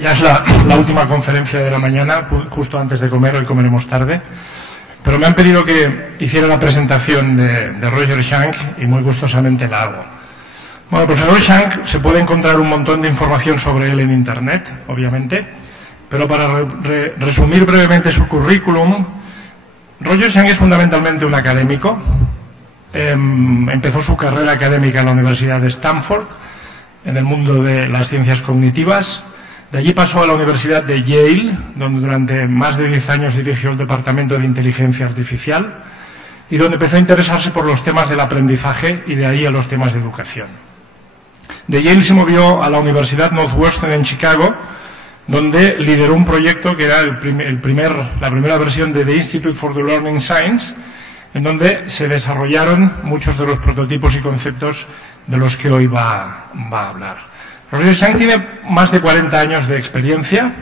Ya es la última conferencia de la mañana, justo antes de comer, hoy comeremos tarde. Pero me han pedido que hiciera la presentación de Roger Schank y muy gustosamente la hago. Bueno, el profesor Schank se puede encontrar un montón de información sobre él en Internet, obviamente, pero para resumir brevemente su currículum, Roger Schank es fundamentalmente un académico. Empezó su carrera académica en la Universidad de Stanford, en el mundo de las ciencias cognitivas. De allí pasó a la Universidad de Yale, donde durante más de 10 años dirigió el Departamento de Inteligencia Artificial y donde empezó a interesarse por los temas del aprendizaje y de ahí a los temas de educación. De Yale se movió a la Universidad Northwestern en Chicago, donde lideró un proyecto que era la primera versión de The Institute for the Learning Science, en donde se desarrollaron muchos de los prototipos y conceptos de los que hoy va a hablar. Roger Schank tiene más de 40 años de experiencia,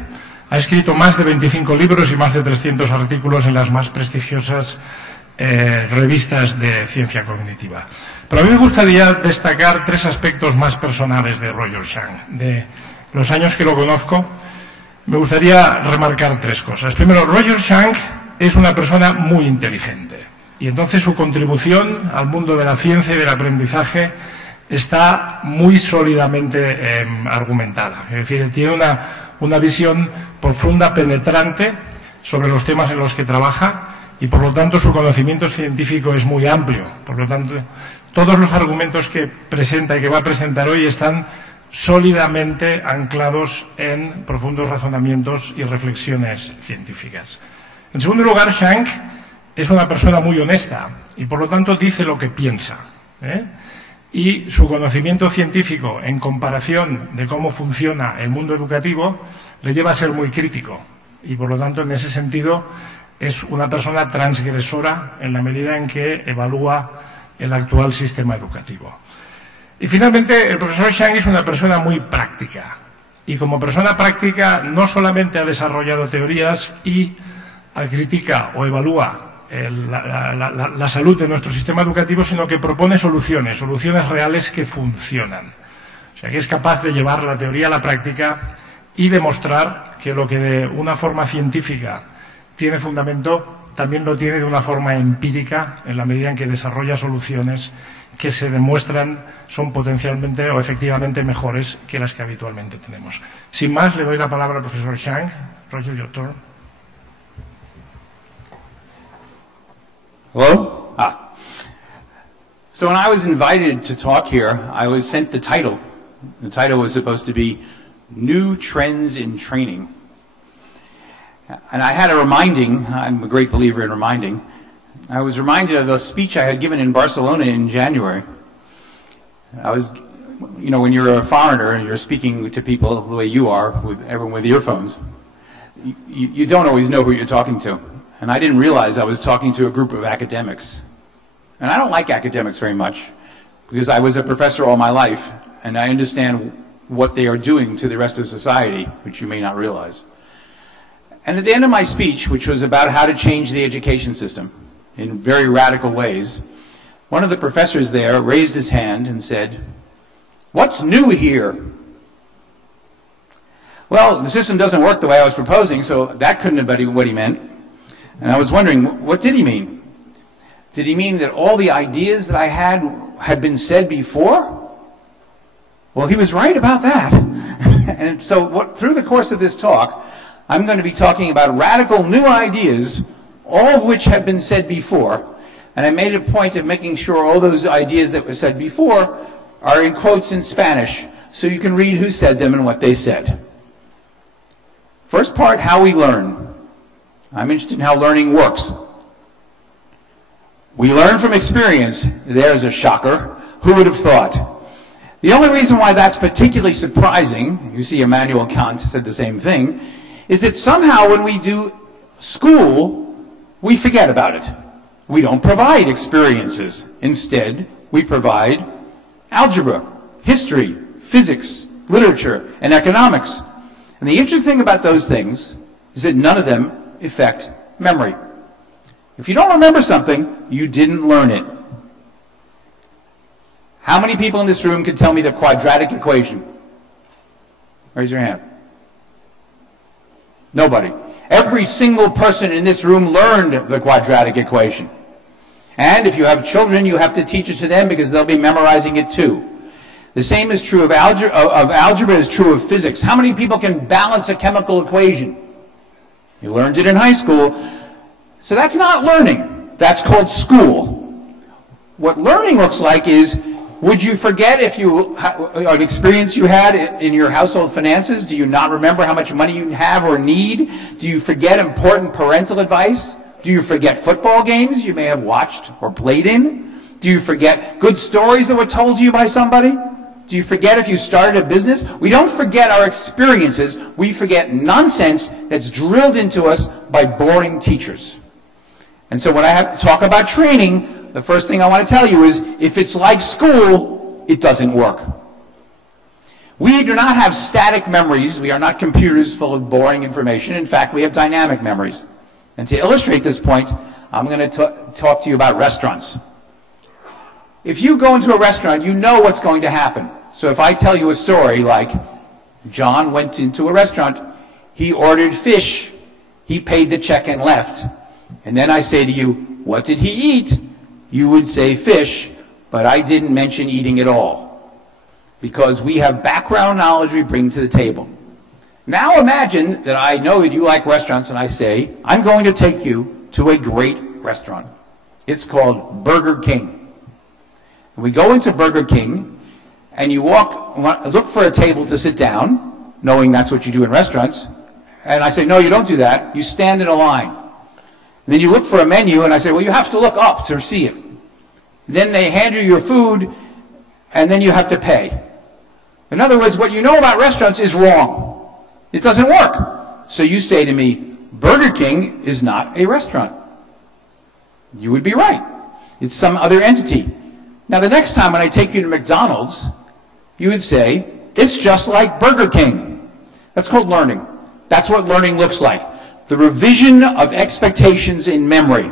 ha escrito más de 25 libros y más de 300 artículos en las más prestigiosas revistas de ciencia cognitiva. Pero a mí me gustaría destacar 3 aspectos más personales de Roger Schank. De los años que lo conozco, me gustaría remarcar 3 cosas. Primero, Roger Schank es una persona muy inteligente y entonces su contribución al mundo de la ciencia y del aprendizaje está muy sólidamente argumentada. Es decir, tiene una visión profunda, penetrante sobre los temas en los que trabaja y, por lo tanto, su conocimiento científico es muy amplio. Por lo tanto, todos los argumentos que presenta y que va a presentar hoy están sólidamente anclados en profundos razonamientos y reflexiones científicas. En segundo lugar, Schank es una persona muy honesta y, por lo tanto, dice lo que piensa, y su conocimiento científico en comparación de cómo funciona el mundo educativo le lleva a ser muy crítico y, por lo tanto, en ese sentido es una persona transgresora en la medida en que evalúa el actual sistema educativo. Y finalmente, el profesor Schank es una persona muy práctica y, como persona práctica, no solamente ha desarrollado teorías y critica o evalúa la salud de nuestro sistema educativo, sino que propone soluciones reales que funcionan. O sea, que es capaz de llevar la teoría a la práctica y demostrar que lo que de una forma científica tiene fundamento, también lo tiene de una forma empírica, en la medida en que desarrolla soluciones que se demuestran son potencialmente o efectivamente mejores que las que habitualmente tenemos. Sin más, le doy la palabra al profesor Schank. Roger, your turn. Hello? So when I was invited to talk here, I was sent the title. The title was supposed to be New Trends in Training. And I had a reminding, I'm a great believer in reminding. I was reminded of a speech I had given in Barcelona in January. You know, when you're a foreigner and you're speaking to people the way you are, with everyone with earphones, you don't always know who you're talking to. And I didn't realize I was talking to a group of academics. And I don't like academics very much, because I was a professor all my life, and I understand what they are doing to the rest of society, which you may not realize. And at the end of my speech, which was about how to change the education system in very radical ways, one of the professors there raised his hand and said, "What's new here?" Well, the system doesn't work the way I was proposing, so that couldn't have been what he meant. And I was wondering, what did he mean? Did he mean that all the ideas that I had been said before? Well, he was right about that. And so through the course of this talk, I'm going to be talking about radical new ideas, all of which have been said before. And I made a point of making sure all those ideas that were said before are in quotes in Spanish, so you can read who said them and what they said. First part, how we learn. I'm interested in how learning works. We learn from experience. There's a shocker. Who would have thought? The only reason why that's particularly surprising, you see Immanuel Kant said the same thing, is that somehow when we do school, we forget about it. We don't provide experiences. Instead, we provide algebra, history, physics, literature, and economics. And the interesting thing about those things is that none of them affect memory. If you don't remember something, you didn't learn it. How many people in this room can tell me the quadratic equation? Raise your hand. Nobody. Every single person in this room learned the quadratic equation. And if you have children, you have to teach it to them because they'll be memorizing it too. The same is true of algebra is true of physics. How many people can balance a chemical equation? You learned it in high school. So that's not learning. That's called school. What learning looks like is, would you forget if you an experience you had in your household finances? Do you not remember how much money you have or need? Do you forget important parental advice? Do you forget football games you may have watched or played in? Do you forget good stories that were told to you by somebody? Do you forget if you started a business? We don't forget our experiences. We forget nonsense that's drilled into us by boring teachers. And so when I have to talk about training, the first thing I want to tell you is, if it's like school, it doesn't work. We do not have static memories. We are not computers full of boring information. In fact, we have dynamic memories. And to illustrate this point, I'm going to talk to you about restaurants. If you go into a restaurant, you know what's going to happen. So if I tell you a story like, John went into a restaurant, he ordered fish, he paid the check and left. And then I say to you, what did he eat? You would say fish, but I didn't mention eating at all. Because we have background knowledge we bring to the table. Now imagine that I know that you like restaurants and I say, I'm going to take you to a great restaurant. It's called Burger King. And we go into Burger King and you look for a table to sit down, knowing that's what you do in restaurants. And I say, no, you don't do that. You stand in a line. And then you look for a menu and I say, well, you have to look up to see it. Then they hand you your food and then you have to pay. In other words, what you know about restaurants is wrong. It doesn't work. So you say to me, Burger King is not a restaurant. You would be right. It's some other entity. Now the next time when I take you to McDonald's, you would say, it's just like Burger King. That's called learning. That's what learning looks like. The revision of expectations in memory.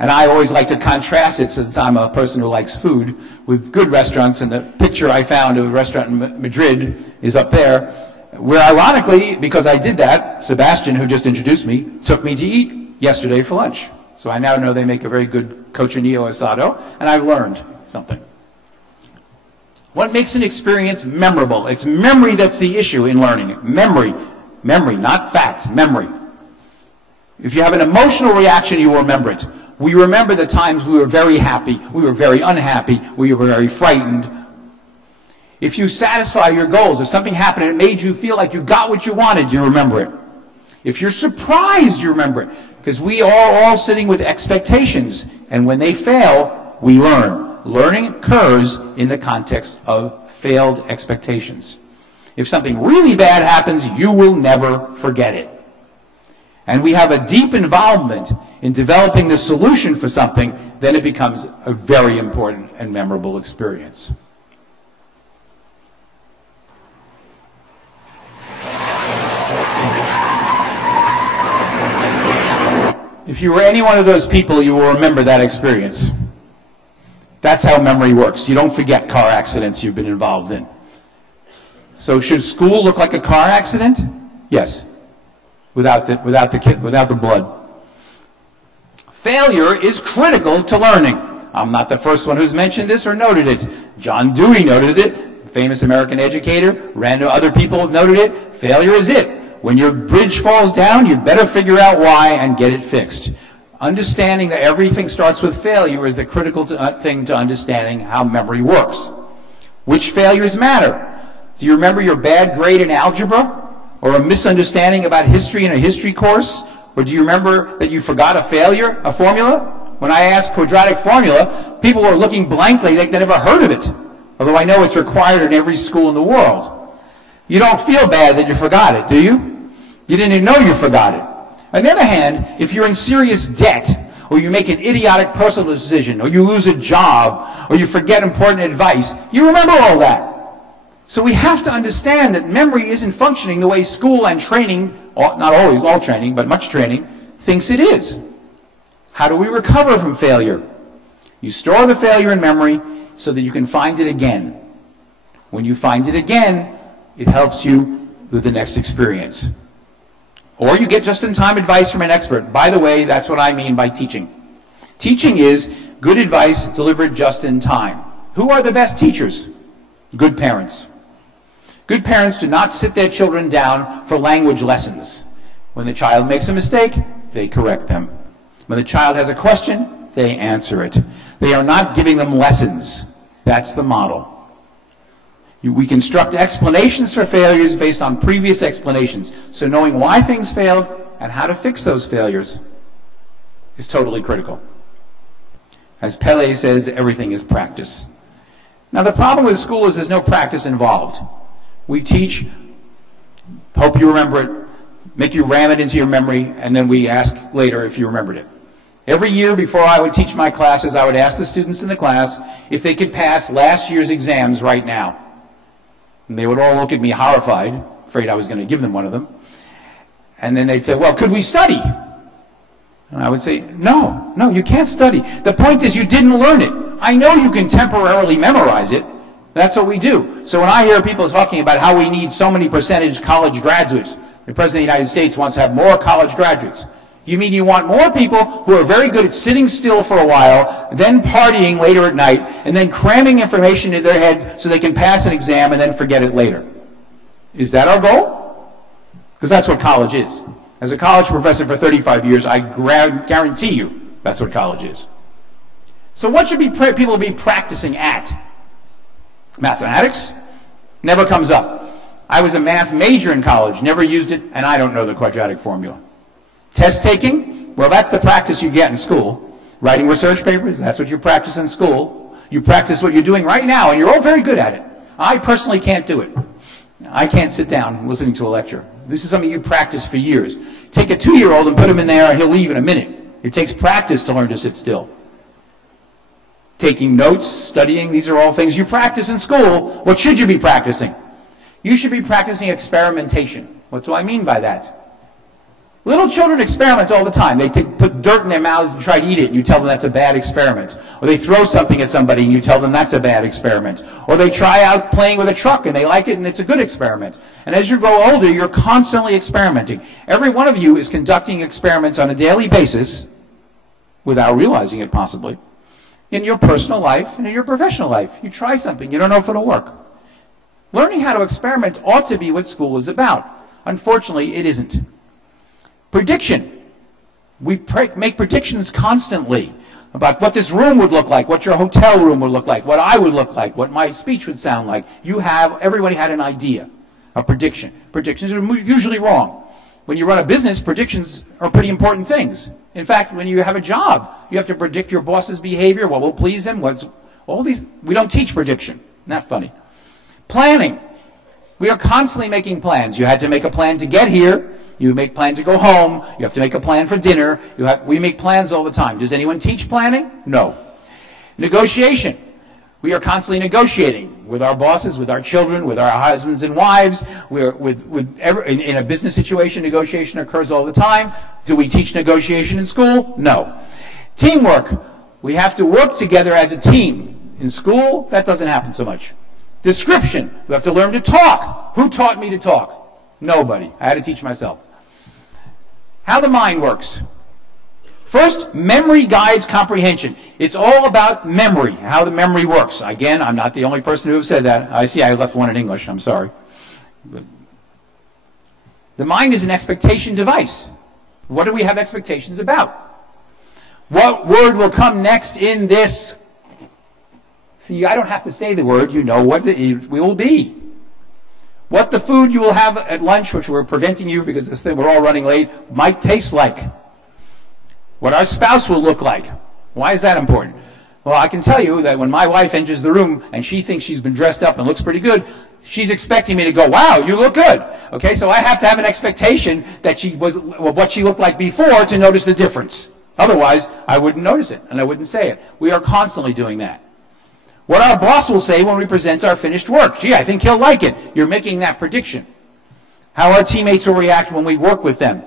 And I always like to contrast it, since I'm a person who likes food, with good restaurants, and the picture I found of a restaurant in Madrid is up there, where ironically, because I did that, Sebastian, who just introduced me, took me to eat yesterday for lunch. So I now know they make a very good cochineal asado, and I've learned something. What makes an experience memorable? It's memory that's the issue in learning. Memory. Memory, not facts, memory. If you have an emotional reaction, you will remember it. We remember the times we were very happy, we were very unhappy, we were very frightened. If you satisfy your goals, if something happened and it made you feel like you got what you wanted, you remember it. If you're surprised, you remember it. Because we are all sitting with expectations, and when they fail, we learn. Learning occurs in the context of failed expectations. If something really bad happens, you will never forget it. And we have a deep involvement in developing the solution for something, then it becomes a very important and memorable experience. If you were any one of those people, you will remember that experience. That's how memory works. You don't forget car accidents you've been involved in. So should school look like a car accident? Yes. Without the blood. Failure is critical to learning. I'm not the first one who's mentioned this or noted it. John Dewey noted it, famous American educator. Random other people have noted it. Failure is it. When your bridge falls down, you better figure out why and get it fixed. Understanding that everything starts with failure is the critical thing to understanding how memory works. Which failures matter? Do you remember your bad grade in algebra? Or a misunderstanding about history in a history course? Or do you remember that you forgot a formula? When I asked quadratic formula, people were looking blankly like they never heard of it. Although I know it's required in every school in the world. You don't feel bad that you forgot it, do you? You didn't even know you forgot it. On the other hand, if you're in serious debt, or you make an idiotic personal decision, or you lose a job, or you forget important advice, you remember all that. So we have to understand that memory isn't functioning the way school and training, not always all training, but much training, thinks it is. How do we recover from failure? You store the failure in memory so that you can find it again. When you find it again, it helps you with the next experience. Or you get just-in-time advice from an expert. By the way, that's what I mean by teaching. Teaching is good advice delivered just in time. Who are the best teachers? Good parents. Good parents do not sit their children down for language lessons. When the child makes a mistake, they correct them. When the child has a question, they answer it. They are not giving them lessons. That's the model. We construct explanations for failures based on previous explanations. So knowing why things failed and how to fix those failures is totally critical. As Pele says, everything is practice. Now the problem with school is there's no practice involved. We teach, hope you remember it, make you ram it into your memory, and then we ask later if you remembered it. Every year before I would teach my classes, I would ask the students in the class if they could pass last year's exams right now. And they would all look at me horrified, afraid I was going to give them one of them. And then they'd say, well, could we study? And I would say, no, you can't study. The point is you didn't learn it. I know you can temporarily memorize it. That's what we do. So when I hear people talking about how we need so many percentage college graduates, the President of the United States wants to have more college graduates. You mean you want more people who are very good at sitting still for a while, then partying later at night, and then cramming information into their head so they can pass an exam and then forget it later. Is that our goal? Because that's what college is. As a college professor for 35 years, I guarantee you that's what college is. So what should people be practicing at? Mathematics? Never comes up. I was a math major in college, never used it, and I don't know the quadratic formula. Test taking? Well, that's the practice you get in school. Writing research papers? That's what you practice in school. You practice what you're doing right now, and you're all very good at it. I personally can't do it. I can't sit down listening to a lecture. This is something you practice for years. Take a 2-year-old and put him in there, and he'll leave in a minute. It takes practice to learn to sit still. Taking notes, studying, these are all things you practice in school. What should you be practicing? You should be practicing experimentation. What do I mean by that? Little children experiment all the time. They put dirt in their mouths and try to eat it, and you tell them that's a bad experiment. Or they throw something at somebody, and you tell them that's a bad experiment. Or they try out playing with a truck, and they like it, and it's a good experiment. And as you grow older, you're constantly experimenting. Every one of you is conducting experiments on a daily basis, without realizing it possibly, in your personal life and in your professional life. You try something, you don't know if it'll work. Learning how to experiment ought to be what school is about. Unfortunately, it isn't. Prediction. We make predictions constantly about what this room would look like, what your hotel room would look like, what I would look like, what my speech would sound like. Everybody had an idea, a prediction. Predictions are usually wrong. When you run a business, predictions are pretty important things. In fact, when you have a job, you have to predict your boss's behavior, what will please him, we don't teach prediction. Isn't that funny? Planning. We are constantly making plans. You had to make a plan to get here. You make a plan to go home. You have to make a plan for dinner. We make plans all the time. Does anyone teach planning? No. Negotiation. We are constantly negotiating with our bosses, with our children, with our husbands and wives. In a business situation, negotiation occurs all the time. Do we teach negotiation in school? No. Teamwork. We have to work together as a team. In school, that doesn't happen so much. Description. We have to learn to talk. Who taught me to talk? Nobody. I had to teach myself. How the mind works. First, memory guides comprehension. It's all about memory, how the memory works. Again, I'm not the only person who has said that. I see I left one in English. I'm sorry. But the mind is an expectation device. What do we have expectations about? What word will come next in this? See, I don't have to say the word. You know what it will be. What the food you will have at lunch, which we're preventing you because we're all running late, might taste like. What our spouse will look like. Why is that important? Well, I can tell you that when my wife enters the room and she thinks she's been dressed up and looks pretty good, she's expecting me to go, wow, you look good. Okay, so I have to have an expectation that what she looked like before to notice the difference. Otherwise, I wouldn't notice it and I wouldn't say it. We are constantly doing that. What our boss will say when we present our finished work. Gee, I think he'll like it. You're making that prediction. How our teammates will react when we work with them.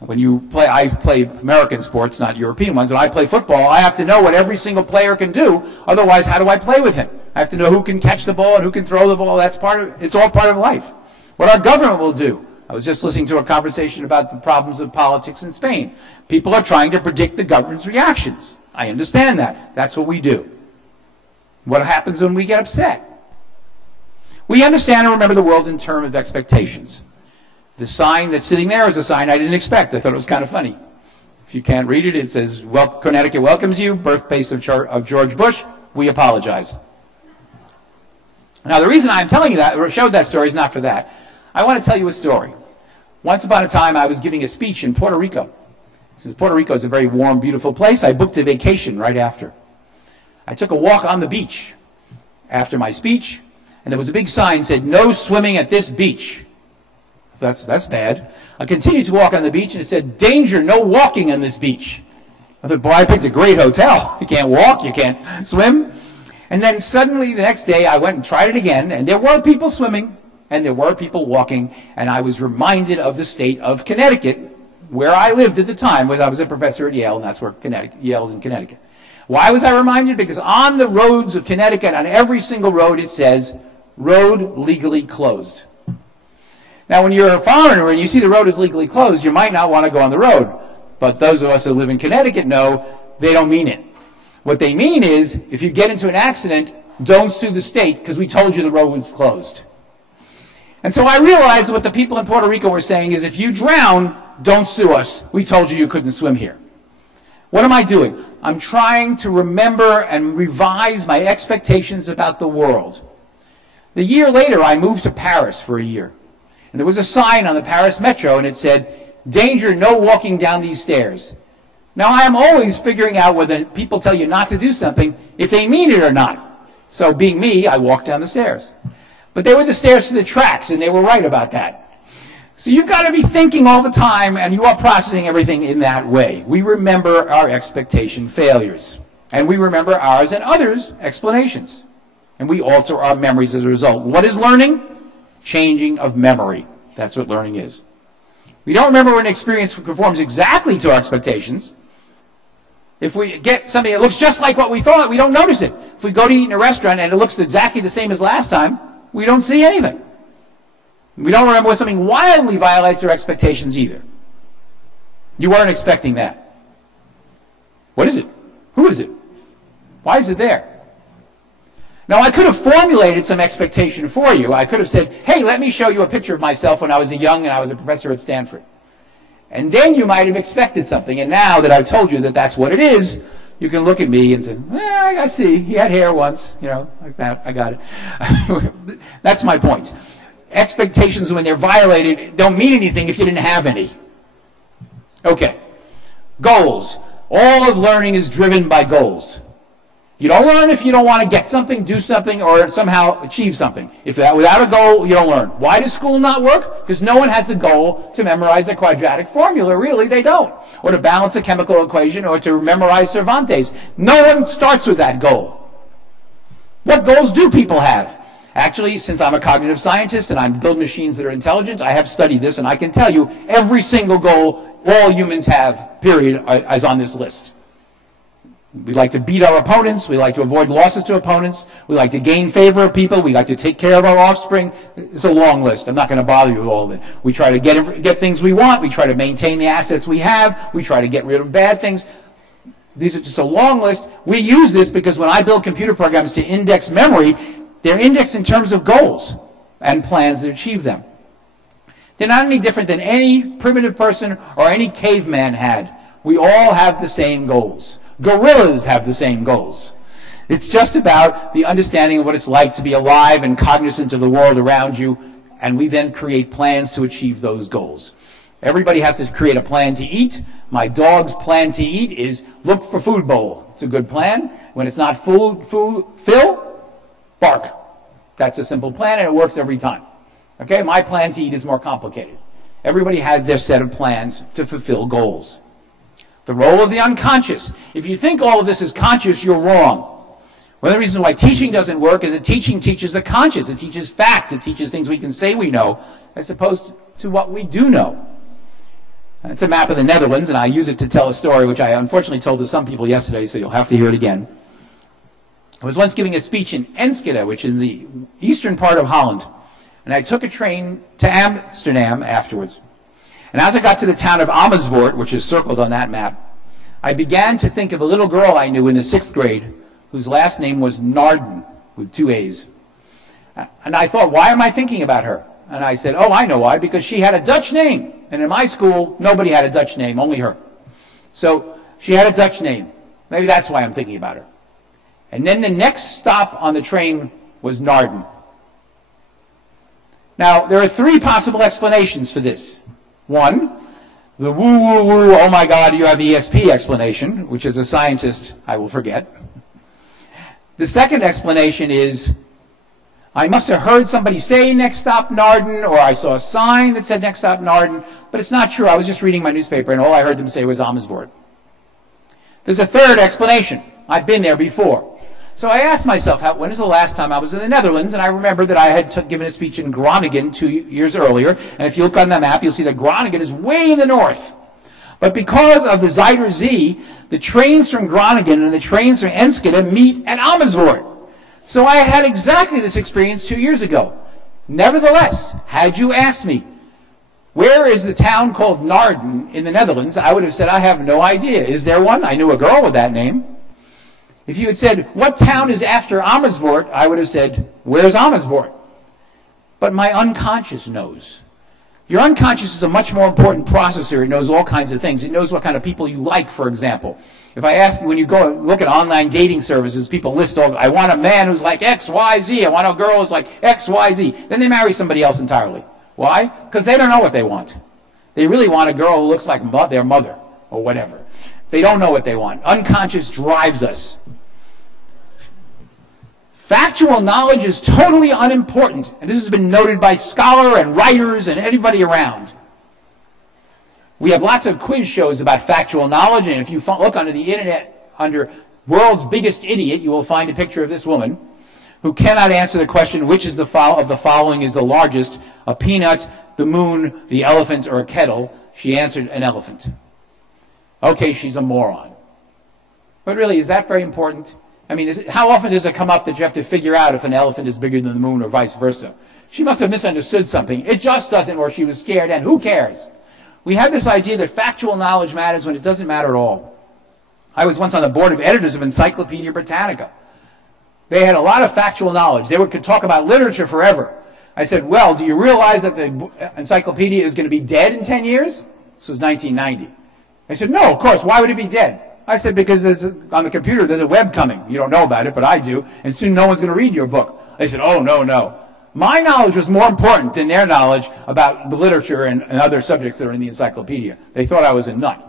When I play American sports, not European ones, when I play football, I have to know what every single player can do. Otherwise, how do I play with him? I have to know who can catch the ball and who can throw the ball. It's all part of life. What our government will do. I was just listening to a conversation about the problems of politics in Spain. People are trying to predict the government's reactions. I understand that. That's what we do. What happens when we get upset? We understand and remember the world in terms of expectations. The sign that's sitting there is a sign I didn't expect. I thought it was kind of funny. If you can't read it, it says, well, Connecticut welcomes you, birthplace of George Bush, we apologize. Now, the reason I'm telling you that, or showed that story, is not for that. I want to tell you a story. Once upon a time, I was giving a speech in Puerto Rico. Since Puerto Rico is a very warm, beautiful place, I booked a vacation right after. I took a walk on the beach after my speech, and there was a big sign that said, no swimming at this beach. That's bad. I continued to walk on the beach, and it said, danger, no walking on this beach. I thought, boy, I picked a great hotel. You can't walk, you can't swim. And then suddenly the next day I went and tried it again, and there were people swimming, and there were people walking, and I was reminded of the state of Connecticut, where I lived at the time, when I was a professor at Yale, and that's where Yale is in Connecticut. Why was I reminded? Because on the roads of Connecticut, on every single road, it says, road legally closed. Now, when you're a foreigner and you see the road is legally closed, you might not want to go on the road. But those of us who live in Connecticut know they don't mean it. What they mean is, if you get into an accident, don't sue the state because we told you the road was closed. And so I realized what the people in Puerto Rico were saying is, if you drown, don't sue us. We told you you couldn't swim here. What am I doing? I'm trying to remember and revise my expectations about the world. The year later, I moved to Paris for a year. And there was a sign on the Paris metro, and it said, danger, no walking down these stairs. Now, I am always figuring out whether people tell you not to do something, if they mean it or not. So, being me, I walked down the stairs. But they were the stairs to the tracks, and they were right about that. So you've got to be thinking all the time, and you are processing everything in that way. We remember our expectation failures. And we remember ours and others' explanations. And we alter our memories as a result. What is learning? Changing of memory. That's what learning is. We don't remember when an experience conforms exactly to our expectations. If we get something that looks just like what we thought, we don't notice it. If we go to eat in a restaurant and it looks exactly the same as last time, we don't see anything. We don't remember when something wildly violates our expectations either. You weren't expecting that. What is it? Who is it? Why is it there? Now, I could have formulated some expectation for you. I could have said, hey, let me show you a picture of myself when I was young and I was a professor at Stanford. And then you might have expected something. And now that I've told you that that's what it is, you can look at me and say, I see. He had hair once. You know, like that. I got it. That's my point. Expectations, when they're violated, don't mean anything if you didn't have any. Okay. Goals. All of learning is driven by goals. You don't learn if you don't want to get something, do something, or somehow achieve something. Without a goal, you don't learn. Why does school not work? Because no one has the goal to memorize the quadratic formula. Really, they don't. Or to balance a chemical equation, or to memorize Cervantes. No one starts with that goal. What goals do people have? Actually, since I'm a cognitive scientist and I build machines that are intelligent, I have studied this, and I can tell you every single goal all humans have, period, is on this list. We like to beat our opponents. We like to avoid losses to opponents. We like to gain favor of people. We like to take care of our offspring. It's a long list. I'm not going to bother you with all of it. We try to get things we want. We try to maintain the assets we have. We try to get rid of bad things. These are just a long list. We use this because when I build computer programs to index memory, they're indexed in terms of goals and plans to achieve them. They're not any different than any primitive person or any caveman had. We all have the same goals. Gorillas have the same goals. It's just about the understanding of what it's like to be alive and cognizant of the world around you, and we then create plans to achieve those goals. Everybody has to create a plan to eat. My dog's plan to eat is look for food bowl. It's a good plan. When it's not food, fill, bark. That's a simple plan, and it works every time. Okay, my plan to eat is more complicated. Everybody has their set of plans to fulfill goals. The role of the unconscious. If you think all of this is conscious, you're wrong. One of the reasons why teaching doesn't work is that teaching teaches the conscious. It teaches facts. It teaches things we can say we know, as opposed to what we do know. It's a map of the Netherlands, and I use it to tell a story, which I unfortunately told to some people yesterday, so you'll have to hear it again. I was once giving a speech in Enschede, which is in the eastern part of Holland. and I took a train to Amsterdam afterwards. And as I got to the town of Amersfoort, which is circled on that map, I began to think of a little girl I knew in the 6th grade whose last name was Naarden, with 2 A's. And I thought, why am I thinking about her? And I said, oh, I know why, because she had a Dutch name. And in my school, nobody had a Dutch name, only her. So she had a Dutch name. Maybe that's why I'm thinking about her. And then the next stop on the train was Naarden. Now, there are 3 possible explanations for this. One, the woo, woo, woo, oh my God, you have ESP explanation, which as a scientist, I will forget. The second explanation is, I must have heard somebody say next stop Naarden, or I saw a sign that said next stop Naarden, but it's not true. I was just reading my newspaper and all I heard them say was Amersfoort. There's a third explanation. I've been there before. So I asked myself, when is the last time I was in the Netherlands? And I remembered that I had given a speech in Groningen 2 years earlier. And if you look on the map, you'll see that Groningen is way in the north. But because of the Zuider Zee, the trains from Groningen and the trains from Enschede meet at Amersfoort. So I had exactly this experience 2 years ago. Nevertheless, had you asked me, where is the town called Naarden in the Netherlands, I would have said, I have no idea. Is there one? I knew a girl with that name. If you had said, what town is after Amersfoort, I would have said, where's Amersfoort? But my unconscious knows. Your unconscious is a much more important processor. It knows all kinds of things. It knows what kind of people you like, for example. If I ask you, when you go and look at online dating services, people list all, I want a man who's like X, Y, Z. I want a girl who's like X, Y, Z. Then they marry somebody else entirely. Why? Because they don't know what they want. They really want a girl who looks like their mother or whatever. They don't know what they want. Unconscious drives us. Factual knowledge is totally unimportant, and this has been noted by scholars and writers and anybody around. We have lots of quiz shows about factual knowledge, and if you look under the internet, under World's Biggest Idiot, you will find a picture of this woman who cannot answer the question, which is of the following is the largest, a peanut, the moon, the elephant, or a kettle. She answered an elephant. Okay, she's a moron. But really, is that very important? I mean, how often does it come up that you have to figure out if an elephant is bigger than the moon or vice versa? She must have misunderstood something. It just doesn't, or she was scared, and who cares? We have this idea that factual knowledge matters when it doesn't matter at all. I was once on the board of editors of Encyclopedia Britannica. They had a lot of factual knowledge. They could talk about literature forever. I said, well, do you realize that the encyclopedia is going to be dead in 10 years? This was 1990. They said, no, of course. Why would it be dead? I said, because on the computer there's a web coming. You don't know about it, but I do. And soon no one's going to read your book. They said, oh, no, no. My knowledge was more important than their knowledge about the literature and other subjects that are in the encyclopedia. They thought I was a nut.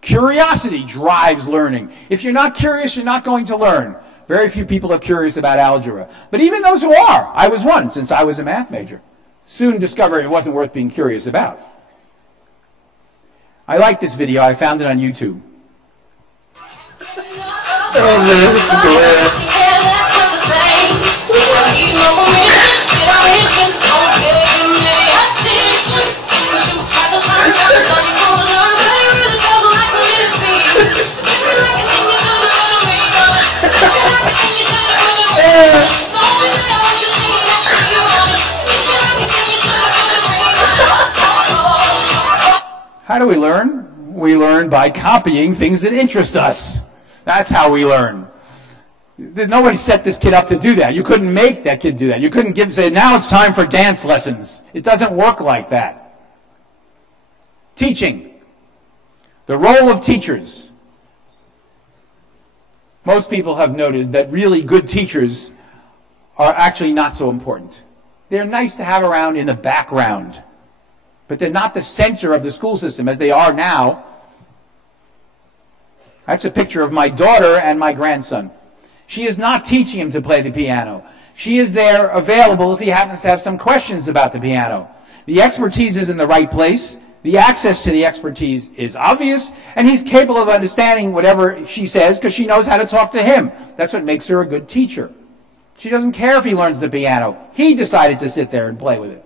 Curiosity drives learning. If you're not curious, you're not going to learn. Very few people are curious about algebra. But even those who are, I was one since I was a math major, soon discovered it wasn't worth being curious about. I like this video. I found it on YouTube. How do we learn? We learn by copying things that interest us. That's how we learn. Nobody set this kid up to do that. You couldn't make that kid do that. You couldn't say, now it's time for dance lessons. It doesn't work like that. Teaching. The role of teachers. Most people have noted that really good teachers are actually not so important. They're nice to have around in the background, but they're not the center of the school system as they are now. That's a picture of my daughter and my grandson. She is not teaching him to play the piano. She is there available if he happens to have some questions about the piano. The expertise is in the right place. The access to the expertise is obvious, and he's capable of understanding whatever she says because she knows how to talk to him. That's what makes her a good teacher. She doesn't care if he learns the piano. He decided to sit there and play with it.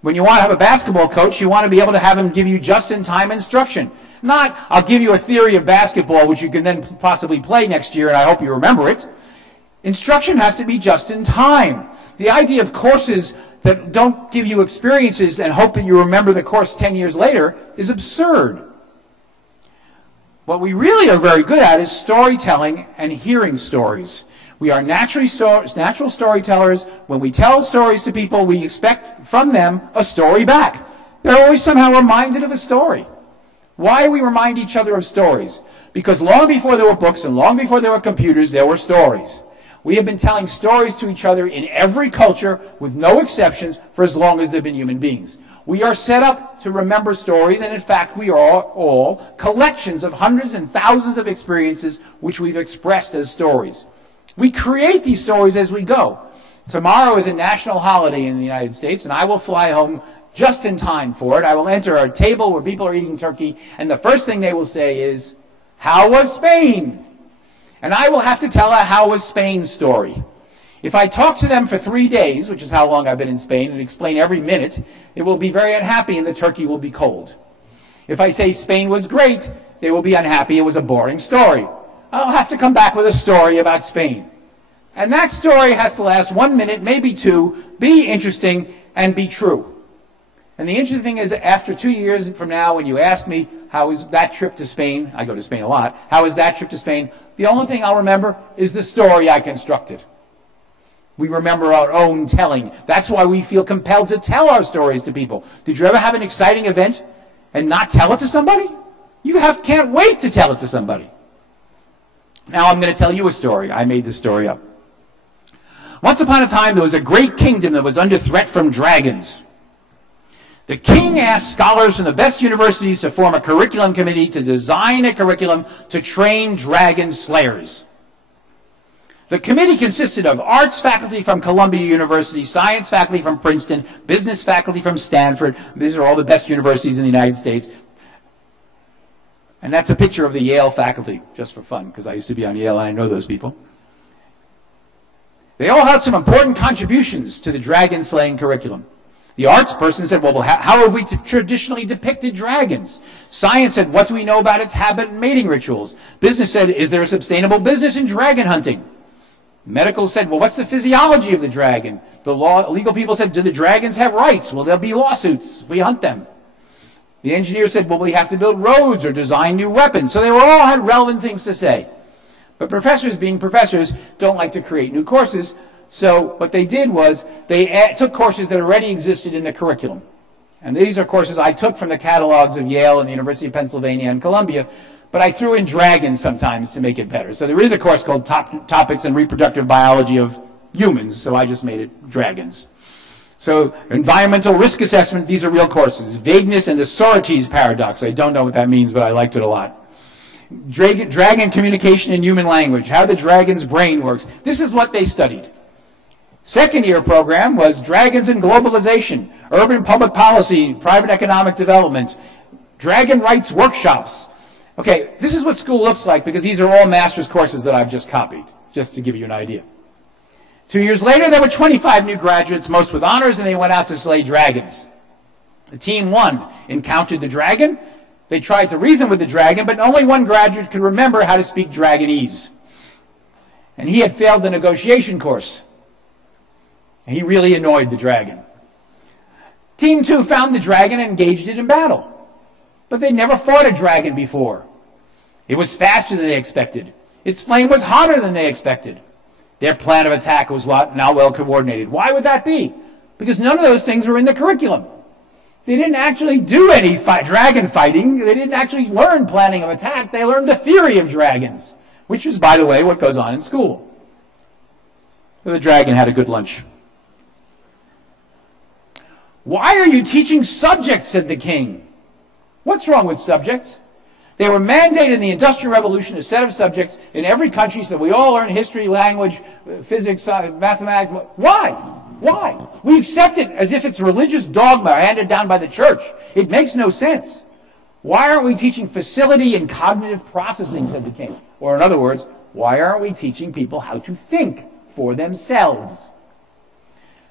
When you want to have a basketball coach, you want to be able to have him give you just-in-time instruction. Not, I'll give you a theory of basketball which you can then possibly play next year and I hope you remember it. Instruction has to be just in time. The idea of courses that don't give you experiences and hope that you remember the course 10 years later is absurd. What we really are very good at is storytelling and hearing stories. We are natural storytellers. When we tell stories to people, we expect from them a story back. They're always somehow reminded of a story. Why do we remind each other of stories? Because long before there were books and long before there were computers, there were stories. We have been telling stories to each other in every culture, with no exceptions, for as long as there have been human beings. We are set up to remember stories, and in fact, we are all collections of hundreds and thousands of experiences which we've expressed as stories. We create these stories as we go. Tomorrow is a national holiday in the United States, and I will fly home just in time for it. I will enter a table where people are eating turkey, and the first thing they will say is, "How was Spain?" And I will have to tell a "How was Spain" story. If I talk to them for 3 days, which is how long I've been in Spain, and explain every minute, it will be very unhappy and the turkey will be cold. If I say Spain was great, they will be unhappy it was a boring story. I'll have to come back with a story about Spain. And that story has to last 1 minute, maybe 2, be interesting, and be true. And the interesting thing is, after 2 years from now, when you ask me, how was that trip to Spain? I go to Spain a lot. How was that trip to Spain? The only thing I'll remember is the story I constructed. We remember our own telling. That's why we feel compelled to tell our stories to people. Did you ever have an exciting event and not tell it to somebody? You can't wait to tell it to somebody. Now I'm going to tell you a story. I made this story up. Once upon a time, there was a great kingdom that was under threat from dragons. The king asked scholars from the best universities to form a curriculum committee to design a curriculum to train dragon slayers. The committee consisted of arts faculty from Columbia University, science faculty from Princeton, business faculty from Stanford. These are all the best universities in the United States. And that's a picture of the Yale faculty, just for fun, because I used to be on Yale and I know those people. They all had some important contributions to the dragon slaying curriculum. The arts person said, well, how have we traditionally depicted dragons? Science said, what do we know about its habit and mating rituals? Business said, is there a sustainable business in dragon hunting? Medical said, well, what's the physiology of the dragon? The legal people said, do the dragons have rights? Well, there'll be lawsuits if we hunt them. The engineer said, well, we have to build roads or design new weapons. So they all had relevant things to say. But professors, being professors, don't like to create new courses. So what they did was they took courses that already existed in the curriculum. And these are courses I took from the catalogs of Yale and the University of Pennsylvania and Columbia. But I threw in dragons sometimes to make it better. So there is a course called Topics in Reproductive Biology of Humans. So I just made it dragons. So environmental risk assessment, these are real courses. Vagueness and the Socratic paradox. I don't know what that means, but I liked it a lot. Dragon communication in human language, how the dragon's brain works. This is what they studied. Second year program was dragons and globalization, urban public policy, private economic development, dragon rights workshops. Okay, this is what school looks like because these are all master's courses that I've just copied, just to give you an idea. 2 years later, there were 25 new graduates, most with honors, and they went out to slay dragons. The team 1 encountered the dragon. They tried to reason with the dragon, but only one graduate could remember how to speak Dragonese. And he had failed the negotiation course. He really annoyed the dragon. Team 2 found the dragon and engaged it in battle. But they never fought a dragon before. It was faster than they expected. Its flame was hotter than they expected. Their plan of attack was not well coordinated. Why would that be? Because none of those things were in the curriculum. They didn't actually do any dragon fighting. They didn't actually learn planning of attack. They learned the theory of dragons, which is, by the way, what goes on in school. So the dragon had a good lunch. Why are you teaching subjects, said the king. What's wrong with subjects? They were mandated in the Industrial Revolution, a set of subjects in every country, so we all learn history, language, physics, mathematics. Why? Why? We accept it as if it's religious dogma handed down by the church. It makes no sense. Why aren't we teaching facility and cognitive processing, said the king. Or in other words, why aren't we teaching people how to think for themselves?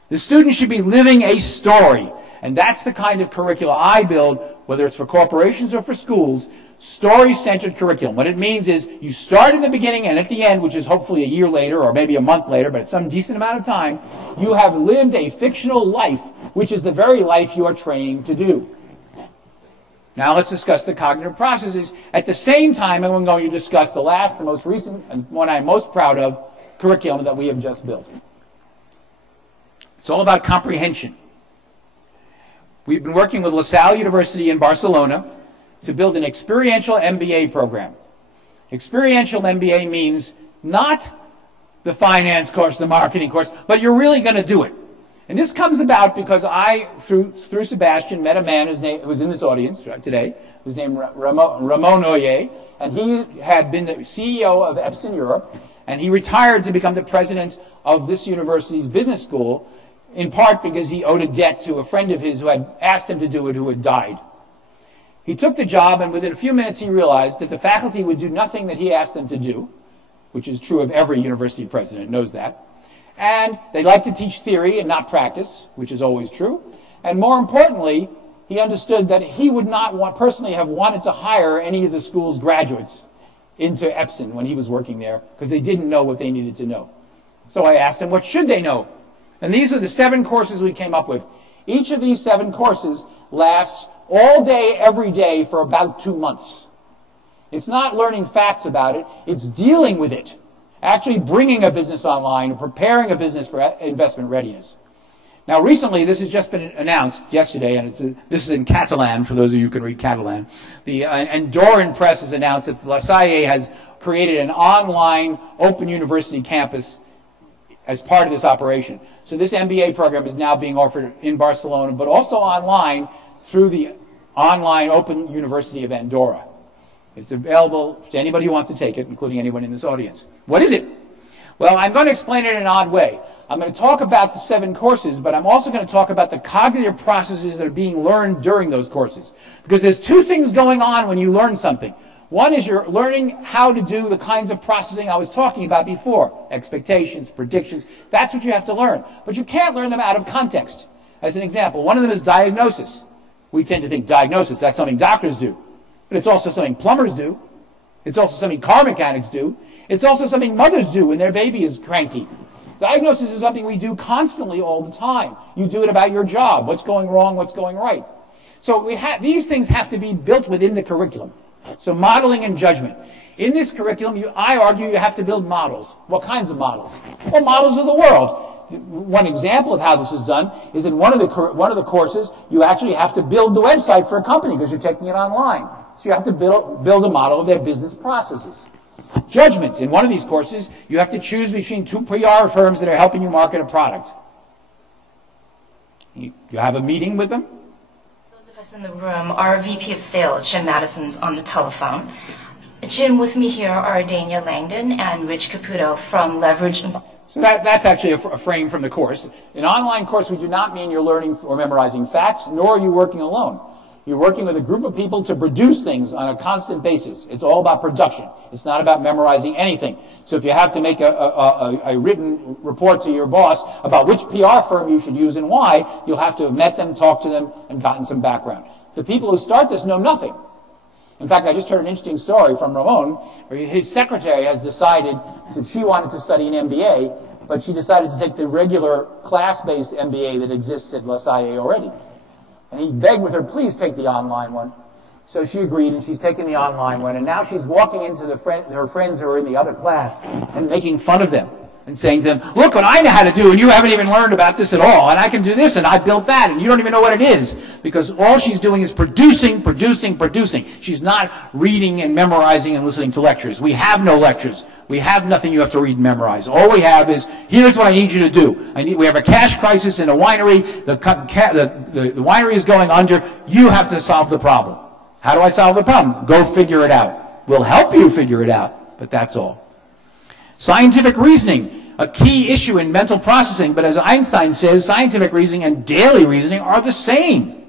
The student should be living a story. And that's the kind of curricula I build, whether it's for corporations or for schools, story-centered curriculum. What it means is you start in the beginning and at the end, which is hopefully a year later or maybe a month later, but it's some decent amount of time, you have lived a fictional life, which is the very life you are training to do. Now let's discuss the cognitive processes. At the same time, I'm going to discuss the last, the most recent, and one I'm most proud of, curriculum that we have just built. It's all about comprehension. We've been working with La Salle University in Barcelona to build an experiential MBA program. Experiential MBA means not the finance course, the marketing course, but you're really going to do it. And this comes about because I, through Sebastian, met a man who was in this audience today, whose name Ramon Oye, and he had been the CEO of Epson Europe, and he retired to become the president of this university's business school, in part because he owed a debt to a friend of his who had asked him to do it, who had died. He took the job, and within a few minutes he realized that the faculty would do nothing that he asked them to do, which is true of every university president, knows that. And they like to teach theory and not practice, which is always true. And more importantly, he understood that he would not personally have wanted to hire any of the school's graduates into Epson when he was working there, because they didn't know what they needed to know. So I asked him, what should they know? And these are the 7 courses we came up with. Each of these 7 courses lasts all day, every day for about 2 months. It's not learning facts about it, it's dealing with it. Actually bringing a business online, preparing a business for investment readiness. Now recently, this has just been announced yesterday, and this is in Catalan, for those of you who can read Catalan. The Andorran Press has announced that La Salle has created an online open university campus as part of this operation. So this MBA program is now being offered in Barcelona, but also online through the online Open University of Andorra. It's available to anybody who wants to take it, including anyone in this audience. What is it? Well, I'm going to explain it in an odd way. I'm going to talk about the 7 courses, but I'm also going to talk about the cognitive processes that are being learned during those courses. Because there's 2 things going on when you learn something. One is you're learning how to do the kinds of processing I was talking about before. Expectations, predictions. That's what you have to learn. But you can't learn them out of context. As an example, one of them is diagnosis. We tend to think diagnosis, that's something doctors do. But it's also something plumbers do. It's also something car mechanics do. It's also something mothers do when their baby is cranky. Diagnosis is something we do constantly all the time. You do it about your job. What's going wrong, what's going right. So these things have to be built within the curriculum. So modeling and judgment. In this curriculum, I argue you have to build models. What kinds of models? Well, models of the world. One example of how this is done is in one of the courses, you actually have to build the website for a company because you're taking it online. So you have to build a model of their business processes. Judgments. In one of these courses, you have to choose between 2 PR firms that are helping you market a product. You have a meeting with them. Those of us in the room, our VP of Sales, Jim Madison's on the telephone. Jim, with me here are Dania Langdon and Rich Caputo from Leverage. So that's actually a frame from the course. In an online course, we do not mean you're learning or memorizing facts, nor are you working alone. You're working with a group of people to produce things on a constant basis. It's all about production. It's not about memorizing anything. So if you have to make a written report to your boss about which PR firm you should use and why, you'll have to have met them, talked to them, and gotten some background. The people who start this know nothing. In fact, I just heard an interesting story from Ramon, where his secretary has decided that she wanted to study an MBA, but she decided to take the regular class-based MBA that exists at La Salle already. And he begged with her, please take the online one. So she agreed, and she's taken the online one. And now she's walking into her friends who are in the other class and making fun of them and saying to them, look what I know how to do, and you haven't even learned about this at all. And I can do this, and I built that, and you don't even know what it is. Because all she's doing is producing. She's not reading and memorizing and listening to lectures. We have no lectures. We have nothing you have to read and memorize. All we have is, here's what I need you to do. We have a cash crisis in a winery. The winery is going under. You have to solve the problem. How do I solve the problem? Go figure it out. We'll help you figure it out, but that's all. Scientific reasoning, a key issue in mental processing, but as Einstein says, scientific reasoning and daily reasoning are the same.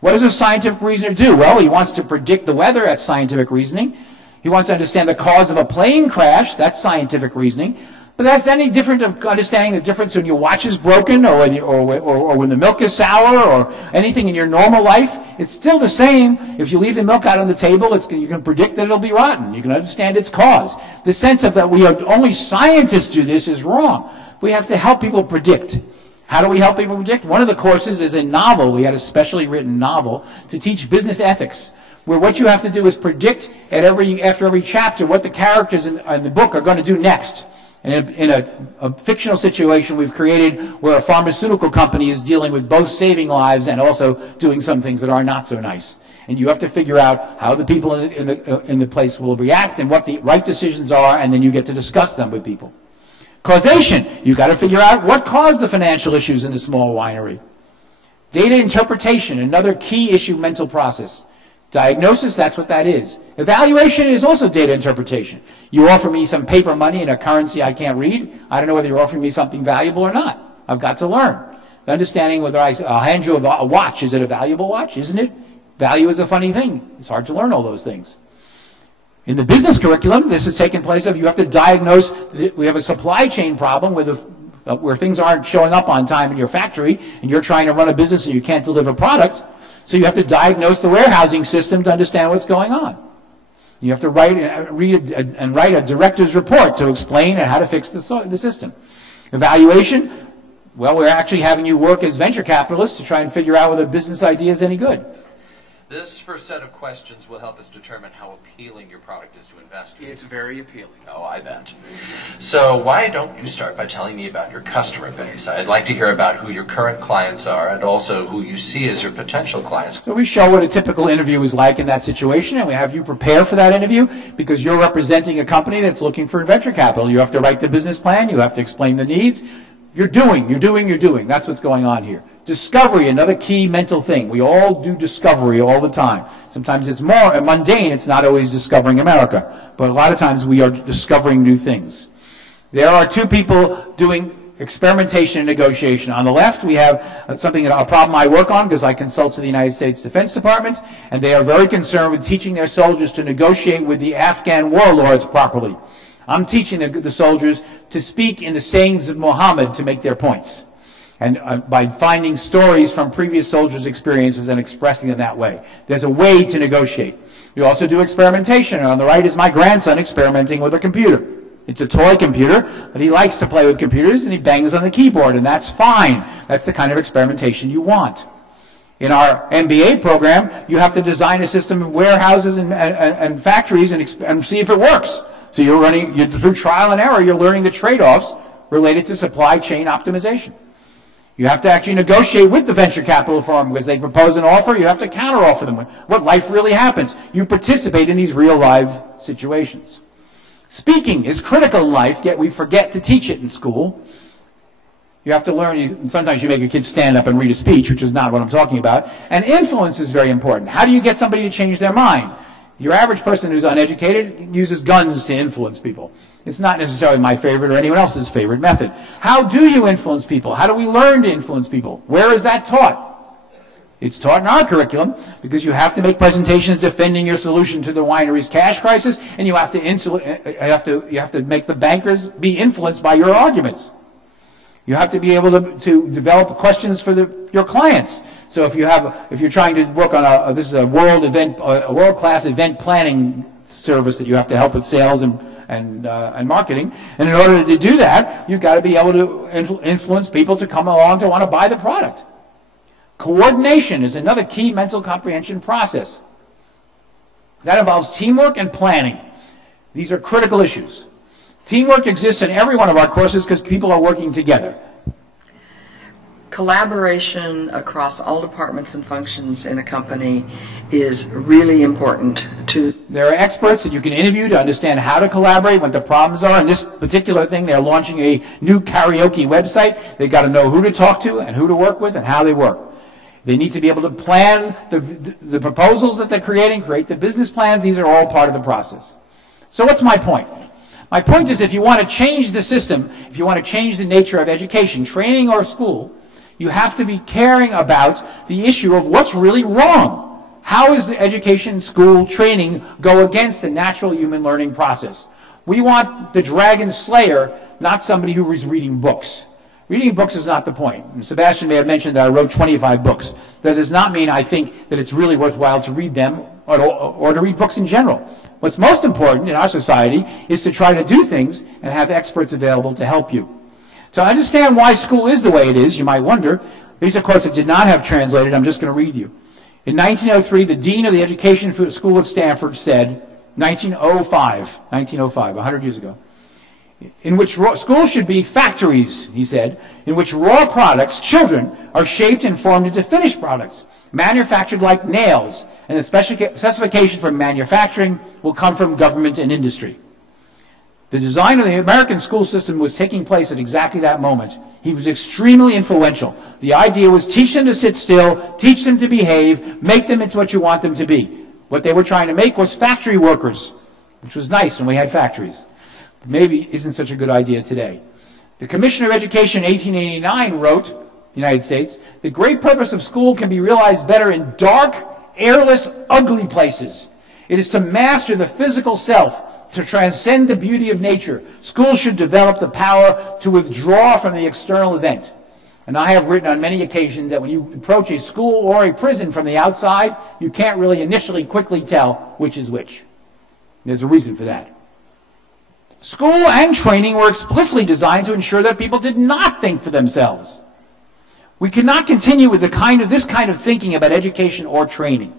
What does a scientific reasoner do? Well, he wants to predict the weather. That's scientific reasoning. He wants to understand the cause of a plane crash. That's scientific reasoning. But that's any different of understanding the difference when your watch is broken or when the milk is sour or anything in your normal life. It's still the same. If you leave the milk out on the table, you can predict that it'll be rotten. You can understand its cause. The sense of that only scientists do this is wrong. We have to help people predict. How do we help people predict? One of the courses is a novel. We had a specially written novel to teach business ethics, where what you have to do is predict after every chapter what the characters in the book are going to do next. And in a fictional situation we've created where a pharmaceutical company is dealing with both saving lives and also doing some things that are not so nice. And you have to figure out how the people in the place will react and what the right decisions are, and then you get to discuss them with people. Causation. You've got to figure out what caused the financial issues in the small winery. Data interpretation, another key issue mental process. Diagnosis, that's what that is. Evaluation is also data interpretation. You offer me some paper money in a currency I can't read. I don't know whether you're offering me something valuable or not. I've got to learn. Understanding whether I'll hand you a watch. Is it a valuable watch? Isn't it? Value is a funny thing. It's hard to learn all those things. In the business curriculum, this has taken place of you have to diagnose. We have a supply chain problem where things aren't showing up on time in your factory, and you're trying to run a business and you can't deliver product. So you have to diagnose the warehousing system to understand what's going on. You have to write a director's report to explain how to fix the system. Evaluation, well, we're actually having you work as venture capitalists to try and figure out whether the business idea is any good. This first set of questions will help us determine how appealing your product is to investors. It's very appealing. Oh, I bet. So why don't you start by telling me about your customer base? I'd like to hear about who your current clients are and also who you see as your potential clients. So we show what a typical interview is like in that situation, and we have you prepare for that interview because you're representing a company that's looking for venture capital. You have to write the business plan. You have to explain the needs. You're doing. That's what's going on here. Discovery, another key mental thing. We all do discovery all the time. Sometimes it's more mundane. It's not always discovering America. But a lot of times we are discovering new things. There are two people doing experimentation and negotiation. On the left, we have a problem I work on because I consult to the United States Defense Department, and they are very concerned with teaching their soldiers to negotiate with the Afghan warlords properly. I'm teaching the soldiers to speak in the sayings of Muhammad to make their points. And by finding stories from previous soldiers' experiences and expressing them that way. There's a way to negotiate. We also do experimentation. And on the right is my grandson experimenting with a computer. It's a toy computer, but he likes to play with computers and he bangs on the keyboard, and that's fine. That's the kind of experimentation you want. In our MBA program, you have to design a system of warehouses and factories and see if it works. So you're through trial and error, you're learning the trade-offs related to supply chain optimization. You have to actually negotiate with the venture capital firm because they propose an offer. You have to counteroffer them what life really happens. You participate in these real live situations. Speaking is critical in life, yet we forget to teach it in school. You have to learn. Sometimes you make a kid stand up and read a speech, which is not what I'm talking about. And influence is very important. How do you get somebody to change their mind? Your average person who's uneducated uses guns to influence people. It's not necessarily my favorite or anyone else's favorite method. How do you influence people? How do we learn to influence people? Where is that taught? It's taught in our curriculum because you have to make presentations defending your solution to the winery's cash crisis, and you have to make the bankers be influenced by your arguments. You have to be able to develop questions for your clients. So if you're trying to work on this is a world-class event planning service that you have to help with sales and marketing, and in order to do that, you've got to be able to influence people to come along to want to buy the product. Coordination is another key mental comprehension process. That involves teamwork and planning. These are critical issues. Teamwork exists in every one of our courses because people are working together. Collaboration across all departments and functions in a company is really important to... There are experts that you can interview to understand how to collaborate, what the problems are. In this particular thing, they're launching a new karaoke website. They've got to know who to talk to and who to work with and how they work. They need to be able to plan the proposals that they're creating, create the business plans. These are all part of the process. So what's my point? My point is if you want to change the system, if you want to change the nature of education, training or school, you have to be caring about the issue of what's really wrong. How is the education, school, training go against the natural human learning process? We want the dragon slayer not somebody who was reading books. Reading books is not the point. And Sebastian may have mentioned that I wrote 25 books. That does not mean I think that it's really worthwhile to read them or to read books in general. What's most important in our society is to try to do things and have experts available to help you. To understand why school is the way it is, you might wonder, these are quotes that did not have translated, I'm just going to read you. In 1903, the Dean of the Education School at Stanford said, 1905, 100 years ago, in which schools should be factories, he said, in which raw products, children, are shaped and formed into finished products, manufactured like nails, and the specification for manufacturing will come from government and industry. The design of the American school system was taking place at exactly that moment. He was extremely influential. The idea was teach them to sit still, teach them to behave, make them into what you want them to be. What they were trying to make was factory workers, which was nice when we had factories. Maybe isn't such a good idea today. The Commissioner of Education in 1889 wrote, United States, the great purpose of school can be realized better in dark, airless, ugly places. It is to master the physical self, to transcend the beauty of nature. Schools should develop the power to withdraw from the external event. And I have written on many occasions that when you approach a school or a prison from the outside, you can't really initially quickly tell which is which. There's a reason for that. School and training were explicitly designed to ensure that people did not think for themselves. We cannot continue with this kind of thinking about education or training.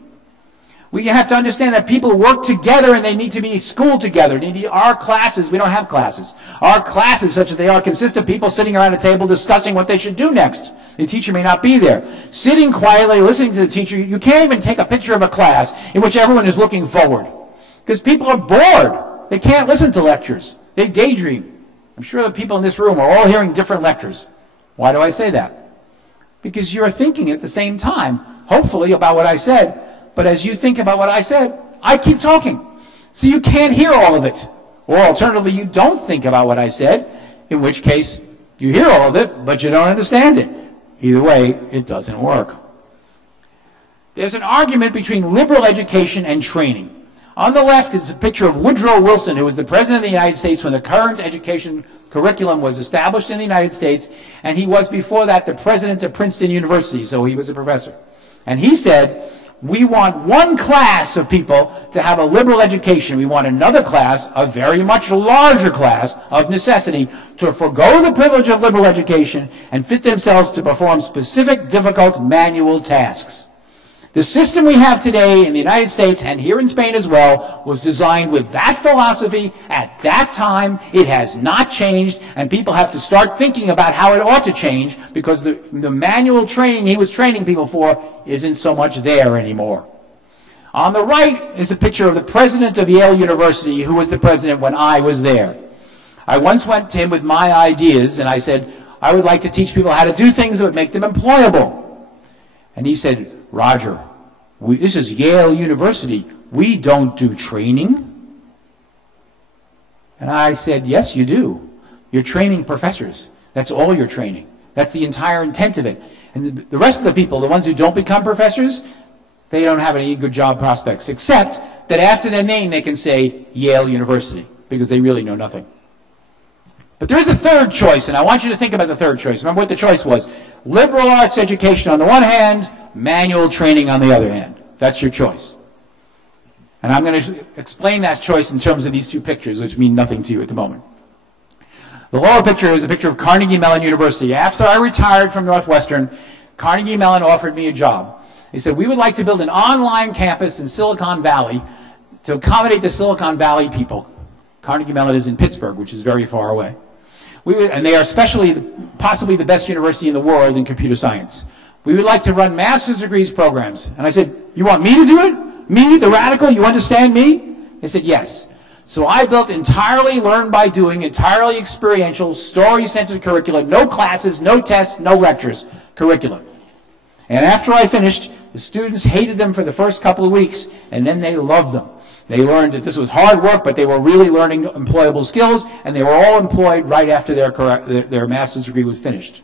We have to understand that people work together and they need to be schooled together. Our classes, we don't have classes. Our classes, such as they are, consist of people sitting around a table discussing what they should do next. The teacher may not be there. Sitting quietly, listening to the teacher, you can't even take a picture of a class in which everyone is looking forward. Because people are bored. They can't listen to lectures. They daydream. I'm sure the people in this room are all hearing different lectures. Why do I say that? Because you're thinking at the same time, hopefully, about what I said. But as you think about what I said, I keep talking. So you can't hear all of it. Or alternatively, you don't think about what I said, in which case you hear all of it, but you don't understand it. Either way, it doesn't work. There's an argument between liberal education and training. On the left is a picture of Woodrow Wilson, who was the President of the United States when the current education curriculum was established in the United States, and he was before that the President of Princeton University, so he was a professor. And he said, we want one class of people to have a liberal education. We want another class, a very much larger class of necessity, to forego the privilege of liberal education and fit themselves to perform specific, difficult manual tasks. The system we have today in the United States and here in Spain as well was designed with that philosophy at that time. It has not changed, and people have to start thinking about how it ought to change because the manual training he was training people for isn't so much there anymore. On the right is a picture of the president of Yale University, who was the president when I was there. I once went to him with my ideas, and I said, I would like to teach people how to do things that would make them employable. And he said, Roger, this is Yale University. We don't do training. And I said, yes, you do. You're training professors. That's all you're training. That's the entire intent of it. And the rest of the people, the ones who don't become professors, they don't have any good job prospects, except that after their name they can say Yale University, because they really know nothing. But there's a third choice, and I want you to think about the third choice. Remember what the choice was. Liberal arts education on the one hand, manual training on the other hand. That's your choice. And I'm going to explain that choice in terms of these two pictures, which mean nothing to you at the moment. The lower picture is a picture of Carnegie Mellon University. After I retired from Northwestern, Carnegie Mellon offered me a job. They said, we would like to build an online campus in Silicon Valley to accommodate the Silicon Valley people. Carnegie Mellon is in Pittsburgh, which is very far away. And they are possibly the best university in the world in computer science. We would like to run master's degrees programs. And I said, you want me to do it? Me, the radical? You understand me? They said, yes. So I built entirely learn by doing, entirely experiential, story-centered curriculum. No classes, no tests, no lectures. Curriculum. And after I finished, the students hated them for the first couple of weeks, and then they loved them. They learned that this was hard work, but they were really learning employable skills, and they were all employed right after their master's degree was finished.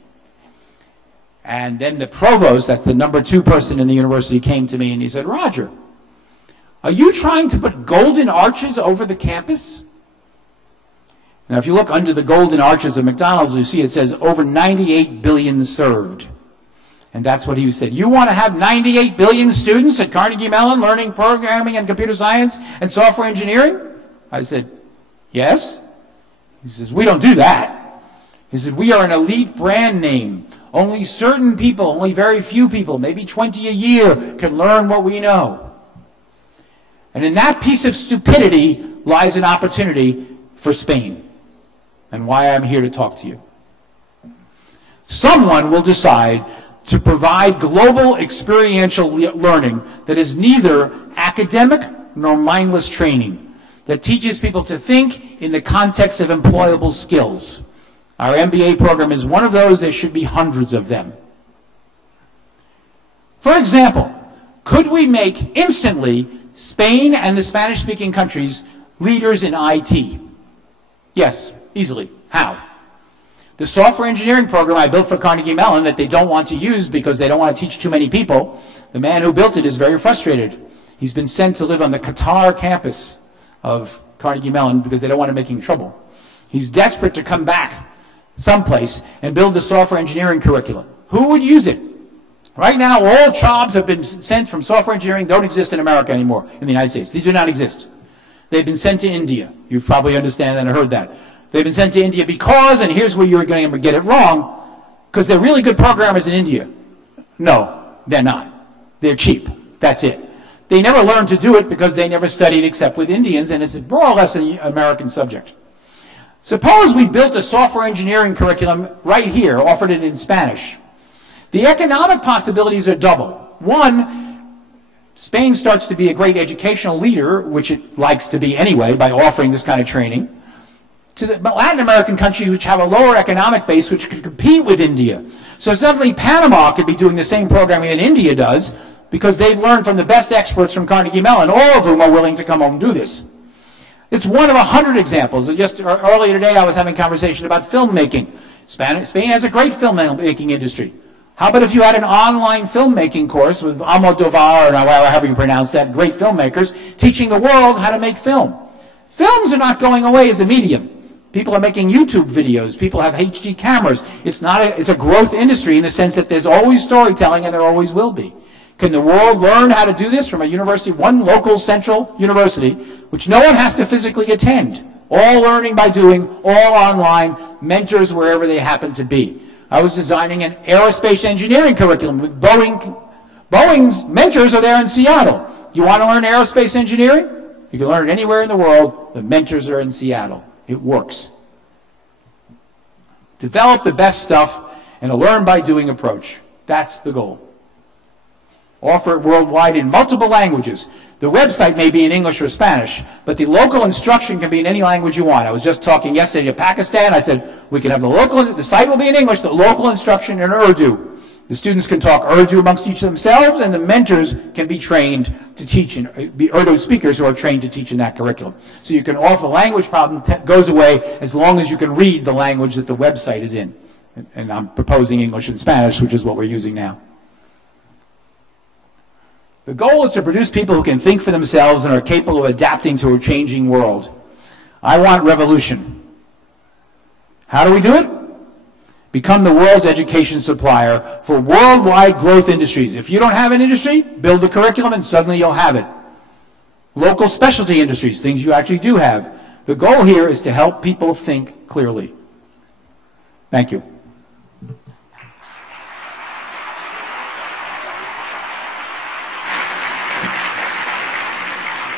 And then the provost, that's the number 2 person in the university, came to me and he said, Roger, are you trying to put golden arches over the campus? Now, if you look under the golden arches of McDonald's, you see it says over 98 billion served. And that's what he said. You want to have 98 billion students at Carnegie Mellon learning programming and computer science and software engineering? I said, yes. He says, we don't do that. He said, we are an elite brand name. Only certain people, only very few people, maybe 20 a year, can learn what we know. And in that piece of stupidity lies an opportunity for Spain, and why I'm here to talk to you. Someone will decide to provide global experiential learning that is neither academic nor mindless training, that teaches people to think in the context of employable skills. Our MBA program is one of those. There should be hundreds of them. For example, could we make instantly Spain and the Spanish-speaking countries leaders in IT? Yes, easily. How? The software engineering program I built for Carnegie Mellon that they don't want to use because they don't want to teach too many people, the man who built it is very frustrated. He's been sent to live on the Qatar campus of Carnegie Mellon because they don't want to make him trouble. He's desperate to come back someplace and build the software engineering curriculum. Who would use it? Right now, all jobs have been sent from software engineering, don't exist in America anymore, in the United States. They do not exist. They've been sent to India. You probably understand that and heard that. They've been sent to India because, and here's where you're going to get it wrong, because they're really good programmers in India. No, they're not. They're cheap. That's it. They never learned to do it because they never studied except with Indians, and it's more or less an American subject. Suppose we built a software engineering curriculum right here, offered it in Spanish. The economic possibilities are double. One, Spain starts to be a great educational leader, which it likes to be anyway, by offering this kind of training, to the Latin American countries which have a lower economic base, which could compete with India. So suddenly Panama could be doing the same programming that India does, because they've learned from the best experts from Carnegie Mellon, all of whom are willing to come home and do this. It's one of 100 examples. Just earlier today I was having a conversation about filmmaking. Spain has a great filmmaking industry. How about if you had an online filmmaking course with Almodovar, or however you pronounce that, great filmmakers, teaching the world how to make film. Films are not going away as a medium. People are making YouTube videos. People have HD cameras. It's a growth industry in the sense that there's always storytelling and there always will be. Can the world learn how to do this from a university, one local central university, which no one has to physically attend? All learning by doing, all online, mentors wherever they happen to be. I was designing an aerospace engineering curriculum with Boeing. Boeing's mentors are there in Seattle. Do you want to learn aerospace engineering? You can learn it anywhere in the world. The mentors are in Seattle. It works. Develop the best stuff and a learn by doing approach. That's the goal. Offer it worldwide in multiple languages. The website may be in English or Spanish, but the local instruction can be in any language you want. I was just talking yesterday to Pakistan. I said, we can have the site will be in English, the local instruction in Urdu. The students can talk Urdu amongst each of themselves, and the mentors can be trained to teach, be Urdu speakers who are trained to teach in that curriculum. So you can offer language problem goes away as long as you can read the language that the website is in. And I'm proposing English and Spanish, which is what we're using now. The goal is to produce people who can think for themselves and are capable of adapting to a changing world. I want revolution. How do we do it? Become the world's education supplier for worldwide growth industries. If you don't have an industry, build a curriculum and suddenly you'll have it. Local specialty industries, things you actually do have. The goal here is to help people think clearly. Thank you.